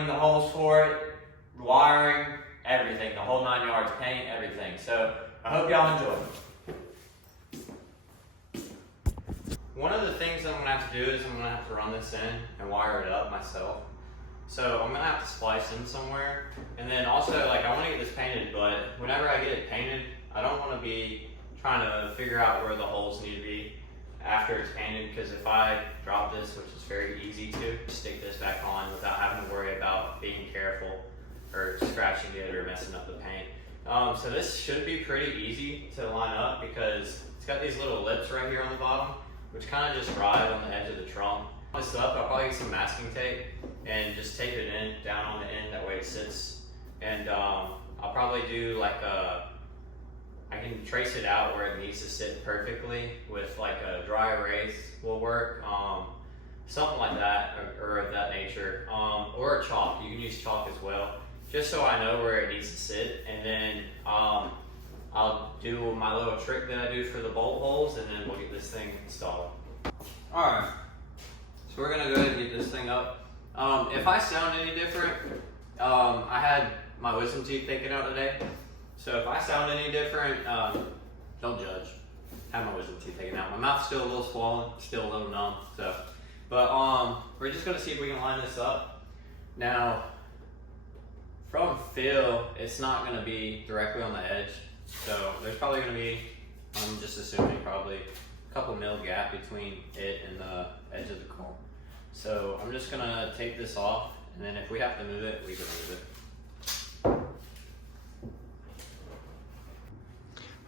drilling the holes for it, wiring, everything, the whole 9 yards, paint, everything. So I hope y'all enjoy. One of the things I'm gonna have to do is I'm gonna have to run this in and wire it up myself. So I'm gonna have to splice in somewhere. And then also, like, I wanna get this painted, but whenever I get it painted, I don't wanna be trying to figure out where the holes need to be after it's painted, because if I drop this, which is very easy to, stick this back on without having to worry about being careful or scratching it or messing up the paint. So this should be pretty easy to line up because it's got these little lips right here on the bottom, which kind of just ride on the edge of the trunk. This up, I'll probably get some masking tape and just tape it in down on the end, that way it sits. And I'll probably do like I can trace it out where it needs to sit perfectly with like a dry erase will work, something like that, or of that nature, or a chalk. You can use chalk as well, just so I know where it needs to sit. And then I'll do my little trick that I do for the bolt holes, and then we'll get this thing installed. All right, so we're gonna go ahead and get this thing up. If I sound any different, I had my wisdom teeth taken out today. So if I sound any different, don't judge. I have my wisdom teeth taken out. My mouth's still a little swollen, still a little numb. So, but we're just gonna see if we can line this up. Now, from feel, it's not gonna be directly on the edge. So there's probably gonna be, I'm just assuming, probably a couple mil gap between it and the edge of the car. So I'm just gonna take this off, and then if we have to move it, we can move it.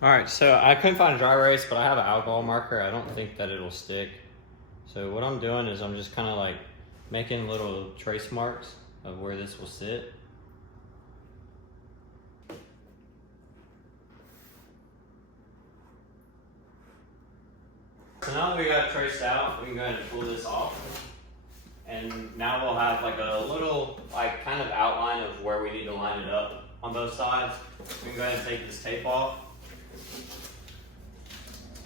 All right, so I couldn't find a dry erase, but I have an alcohol marker. I don't think that it'll stick. So what I'm doing is I'm just kind of like making little trace marks of where this will sit. So now that we got it traced out, we can go ahead and pull this off. And now we'll have like a little like kind of outline of where we need to line it up on both sides. We can go ahead and take this tape off.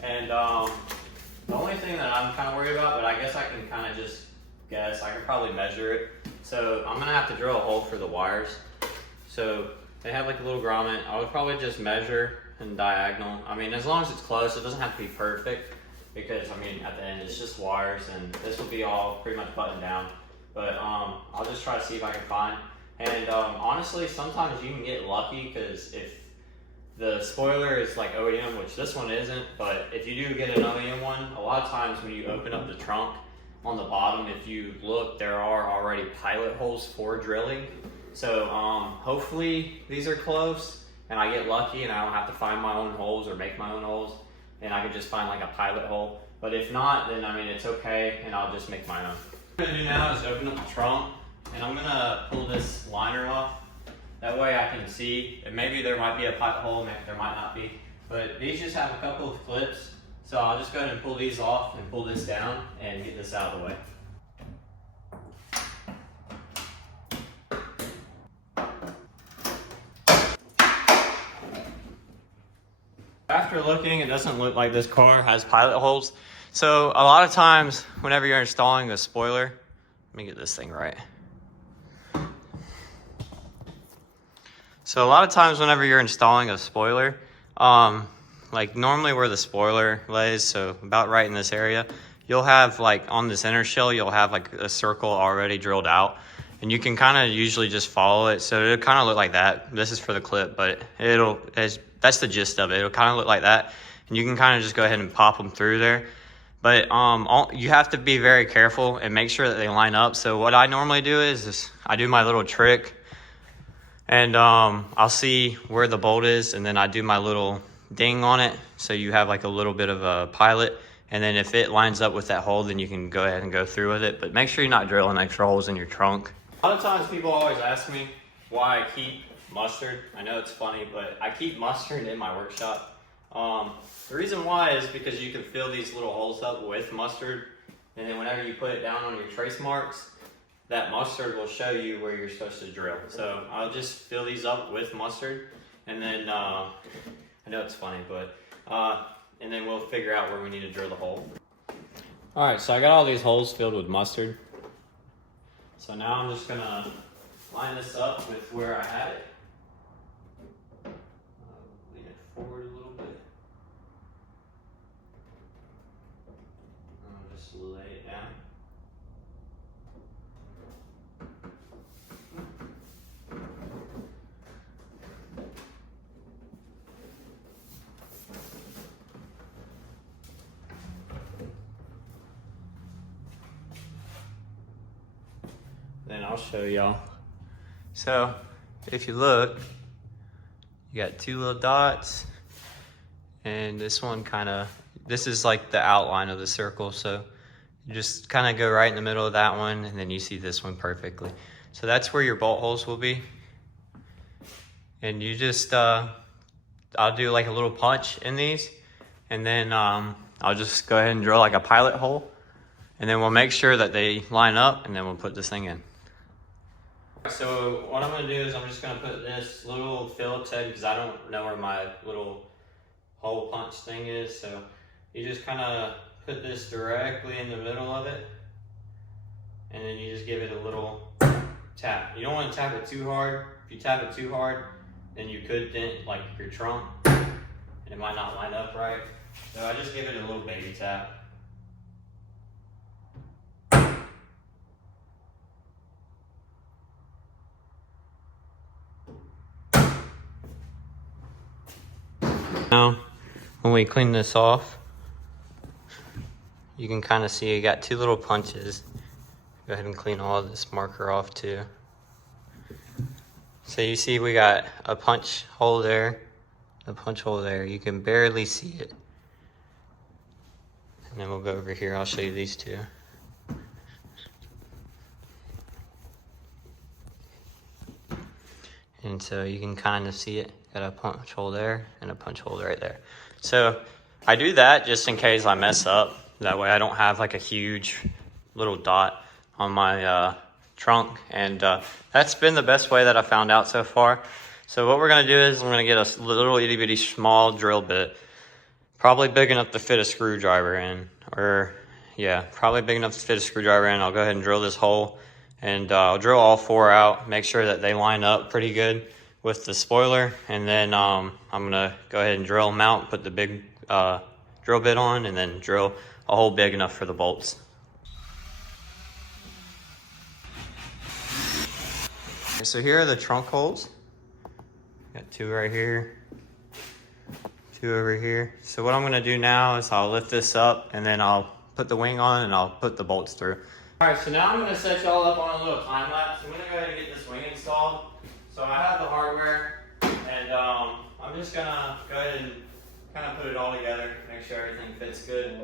And the only thing that I'm kind of worried about, but I guess I can kind of just guess, I could probably measure it. So I'm gonna have to drill a hole for the wires. So they have like a little grommet. I would probably just measure and diagonal. I mean, as long as it's close, it doesn't have to be perfect, because I mean, at the end it's just wires, and this will be all pretty much buttoned down. But I'll just try to see if I can find. And honestly, sometimes you can get lucky, because if the spoiler is like OEM, which this one isn't, but if you do get an OEM one, a lot of times when you open up the trunk on the bottom, if you look, there are already pilot holes for drilling. So hopefully these are close and I get lucky and I don't have to find my own holes or make my own holes, and I can just find like a pilot hole. But if not, then I mean, it's okay, and I'll just make my own. What I'm gonna do now is open up the trunk, and I'm gonna pull this liner off. That way I can see, and maybe there might be a pilot hole, maybe there might not be. But these just have a couple of clips, so I'll just go ahead and pull these off and pull this down and get this out of the way. After looking, it doesn't look like this car has pilot holes. So a lot of times, whenever you're installing a spoiler, let me get this thing right. So a lot of times whenever you're installing a spoiler, like normally where the spoiler lays, so about right in this area, you'll have like on this inner shell, you'll have like a circle already drilled out, and you can kind of usually just follow it. So it'll kind of look like that. This is for the clip, but that's the gist of it. It'll kind of look like that, and you can kind of just go ahead and pop them through there. But you have to be very careful and make sure that they line up. So what I normally do is I do my little trick, and I'll see where the bolt is, and then I do my little ding on it, so you have like a little bit of a pilot, and then if it lines up with that hole, then you can go ahead and go through with it. But make sure you're not drilling extra holes in your trunk. A lot of times people always ask me why I keep mustard. I know it's funny, but I keep mustard in my workshop. The reason why is because you can fill these little holes up with mustard, and then whenever you put it down on your trace marks, that mustard will show you where you're supposed to drill. So I'll just fill these up with mustard, and then I know it's funny, but and then we'll figure out where we need to drill the hole. All right, so I got all these holes filled with mustard. So now I'm just gonna line this up with where I had it. Lean it forward a little bit. I'll just lay it down. Then I'll show y'all. So if you look, you got two little dots, and this one this is like the outline of the circle. So you just kind of go right in the middle of that one, and then you see this one perfectly. So that's where your bolt holes will be. And you just, I'll do like a little punch in these, and then I'll just go ahead and drill like a pilot hole, and then we'll make sure that they line up, and then we'll put this thing in. So what I'm gonna do is I'm just gonna put this little Phillips head, because I don't know where my little hole punch thing is. So you just kind of put this directly in the middle of it, and then you just give it a little tap. You don't want to tap it too hard. If you tap it too hard, then you could dent like your trunk, and it might not line up right. So I just give it a little baby tap. Now, when we clean this off, you can kind of see you got two little punches. Go ahead and clean all of this marker off too. So you see we got a punch hole there, a punch hole there. You can barely see it. And then we'll go over here, I'll show you these two. And so you can kind of see it. Got a punch hole there and a punch hole right there. So I do that just in case I mess up. That way I don't have like a huge little dot on my trunk. And that's been the best way that I found out so far. So what we're gonna do is I'm gonna get a little itty bitty small drill bit, probably big enough to fit a screwdriver in, or yeah, probably big enough to fit a screwdriver in. I'll go ahead and drill this hole, and I'll drill all four out, make sure that they line up pretty good with the spoiler, and then I'm gonna go ahead and drill them out, put the big drill bit on, and then drill a hole big enough for the bolts. Okay, so here are the trunk holes. Got two right here, two over here. So what I'm gonna do now is I'll lift this up, and then I'll put the wing on, and I'll put the bolts through. All right, so now I'm gonna set y'all up on a little time lapse. I'm gonna go ahead and get this wing installed. So I have the hardware, and I'm just gonna go ahead and kind of put it all together, make sure everything fits good.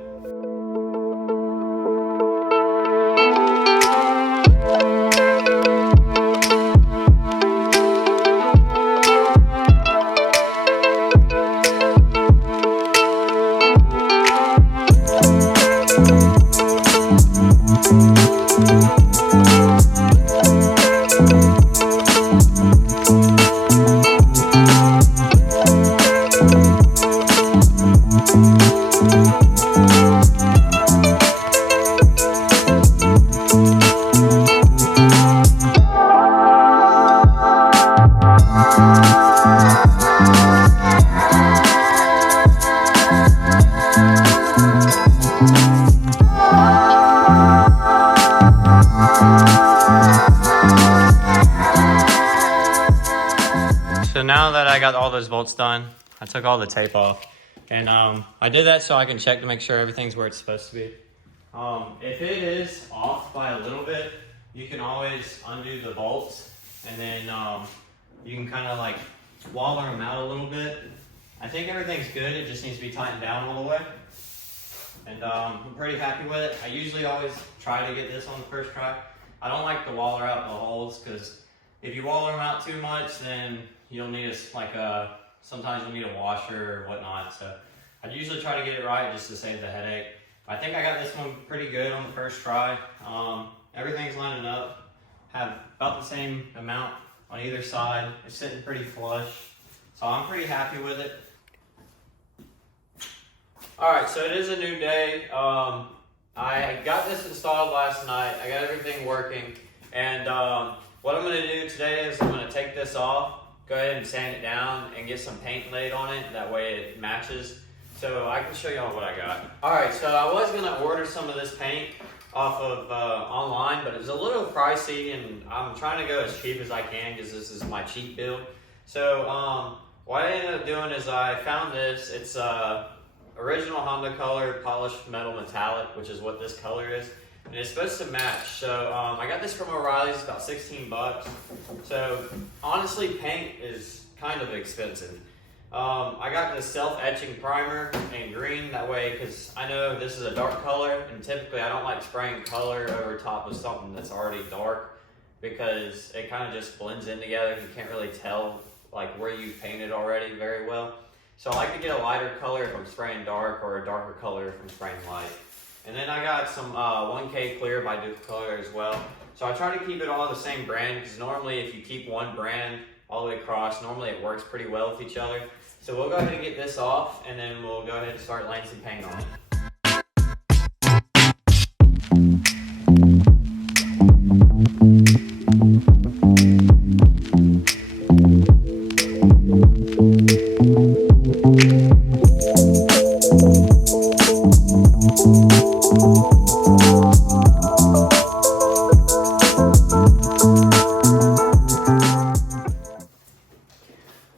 So now that I got all those bolts done, I took all the tape off, and I did that so I can check to make sure everything's where it's supposed to be. If it is off by a little bit, you can always undo the bolts, and then you can kind of like waller them out a little bit. I think everything's good, it just needs to be tightened down all the way. And I'm pretty happy with it. I usually always try to get this on the first try. I don't like to waller out the holes, because if you waller them out too much, then you'll need sometimes you'll need a washer or whatnot. So I usually try to get it right just to save the headache. I think I got this one pretty good on the first try. Everything's lining up. Have about the same amount on either side. It's sitting pretty flush. So I'm pretty happy with it. Alright, so it is a new day. I got this installed last night. I got everything working. And what I'm gonna do today is I'm gonna take this off, go ahead and sand it down and get some paint laid on it. That way it matches. So I can show y'all what I got. All right, so I was gonna order some of this paint off of online, but it was a little pricey, and I'm trying to go as cheap as I can because this is my cheap build. So what I ended up doing is I found this. It's original Honda color polished metal metallic, which is what this color is, and it's supposed to match. So I got this from O'Reilly's, about 16 bucks. So honestly, paint is kind of expensive. I got this self-etching primer in green, that way, because I know this is a dark color, and typically I don't like spraying color over top of something that's already dark, because it kind of just blends in together. You can't really tell like where you painted already very well. So I like to get a lighter color if I'm spraying dark, or a darker color if I'm spraying light. And then I got some 1K clear by Duplicolor as well. So I try to keep it all the same brand, because normally if you keep one brand all the way across, normally it works pretty well with each other. So we'll go ahead and get this off, and then we'll go ahead and start laying some paint on it.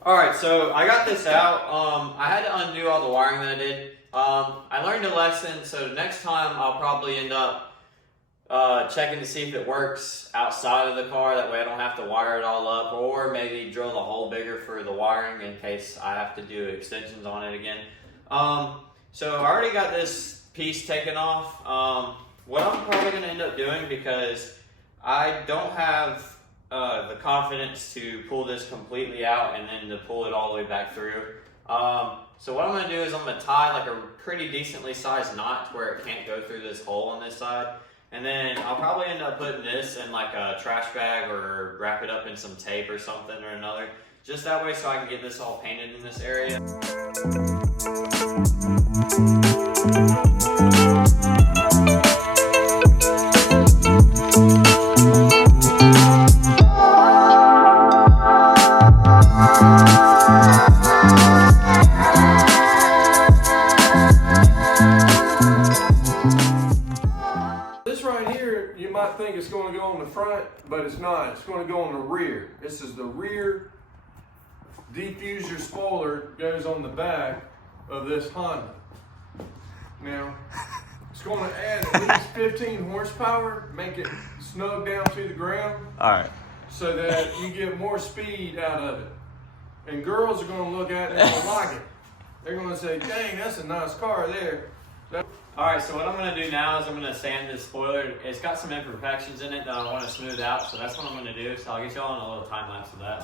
Alright, so I got this out. I had to undo all the wiring that I did. I learned a lesson, so next time I'll probably end up checking to see if it works outside of the car. That way I don't have to wire it all up, or maybe drill the hole bigger for the wiring in case I have to do extensions on it again. So I already got this piece taken off. What I'm probably going to end up doing, because I don't have the confidence to pull this completely out and then to pull it all the way back through. So what I'm going to do is I'm going to tie like a pretty decently sized knot to where it can't go through this hole on this side. And then I'll probably end up putting this in like a trash bag, or wrap it up in some tape or something or another. Just that way so I can get this all painted in this area. Think it's going to go on the front, but it's not. It's going to go on the rear. This is the rear diffuser spoiler, goes on the back of this Honda. Now, it's going to add at least 15 horsepower, make it snug down to the ground. All right. So that you get more speed out of it. And girls are going to look at it and they're going to like it. They're going to say, dang, that's a nice car there. Alright, so what I'm going to do now is I'm going to sand this spoiler. It's got some imperfections in it that I want to smooth out, so that's what I'm going to do. So I'll get y'all on a little time lapse of that.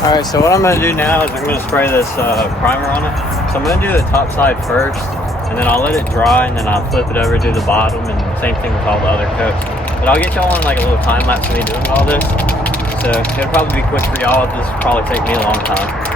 Alright, so what I'm going to do now is I'm going to spray this primer on it. So I'm going to do the top side first, and then I'll let it dry, and then I'll flip it over to the bottom, and same thing with all the other coats. But I'll get y'all on like a little time lapse of me doing all this. So it'll probably be quick for y'all. This will probably take me a long time.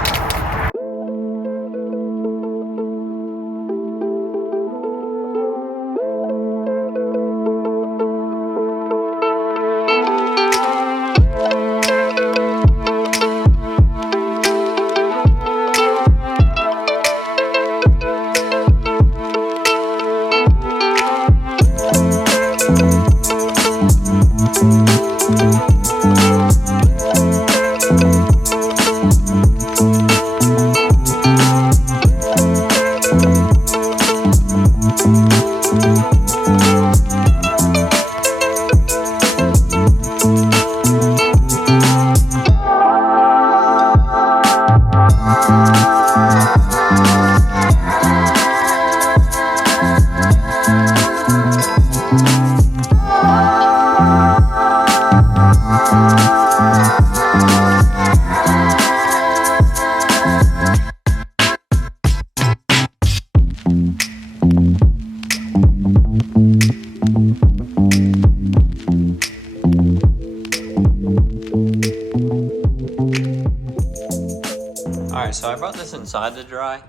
Alright, so I brought this inside to dry.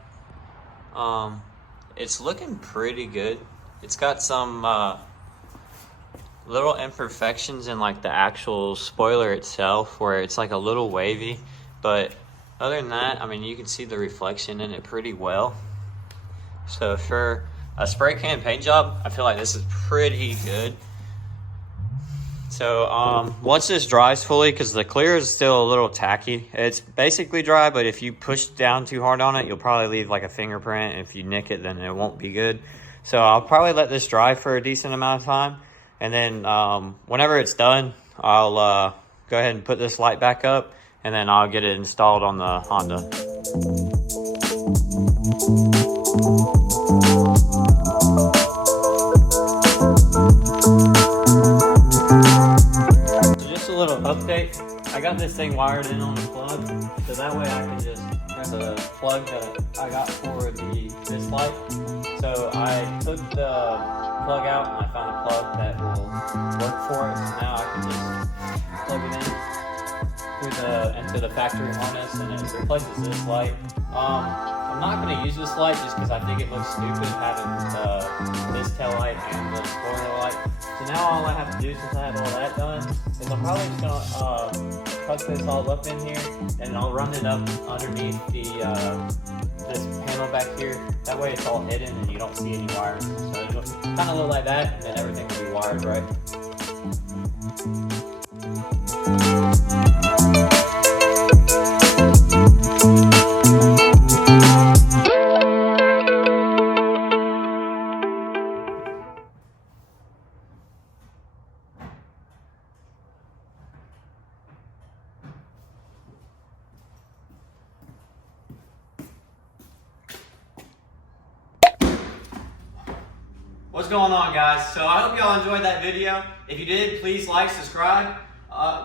It's looking pretty good. It's got some little imperfections in like the actual spoiler itself where it's like a little wavy, but other than that, I mean, you can see the reflection in it pretty well. So for a spray can paint job, I feel like this is pretty good. So once this dries fully, because the clear is still a little tacky, it's basically dry, but if you push down too hard on it, you'll probably leave like a fingerprint. If you nick it, then it won't be good. So I'll probably let this dry for a decent amount of time, and then whenever it's done, I'll go ahead and put this light back up, and then I'll get it installed on the Honda. Little update. I got this thing wired in on the plug, so that way I can just, there's a plug that I got for this light. So I took the plug out and I found a plug that will work for it. So now I can just plug it in into the factory harness, and it replaces this light. I'm not going to use this light just because I think it looks stupid having this tail light and the spoiler light. So now all I have to do, since I have all that done, is I'm probably just going to tuck this all up in here, and I'll run it up underneath this panel back here. That way it's all hidden and you don't see any wires. So it'll kind of look like that, and then everything will be wired right. What's going on, guys? So I hope y'all enjoyed that video. If you did, please like, subscribe.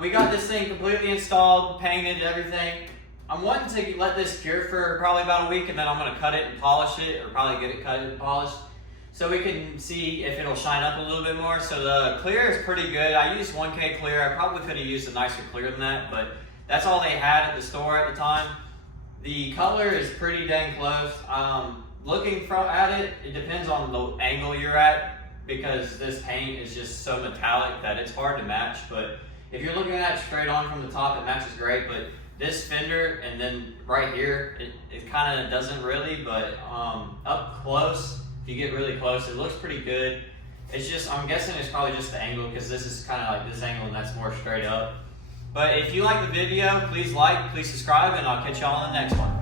We got this thing completely installed, painted, everything. I'm wanting to let this cure for probably about a week, and then I'm going to cut it and polish it, or probably get it cut and polished, so we can see if it'll shine up a little bit more. So the clear is pretty good. I used 1K clear. I probably could have used a nicer clear than that, but that's all they had at the store at the time. The color is pretty dang close. Looking at it, it depends on the angle you're at, because this paint is just so metallic that it's hard to match. But if you're looking at it straight on from the top, it matches great. But this fender and then right here, it kind of doesn't really, but up close, if you get really close, it looks pretty good. It's just, I'm guessing it's probably just the angle, because this is kind of like this angle and that's more straight up. But if you like the video, please like, please subscribe, and I'll catch y'all on the next one.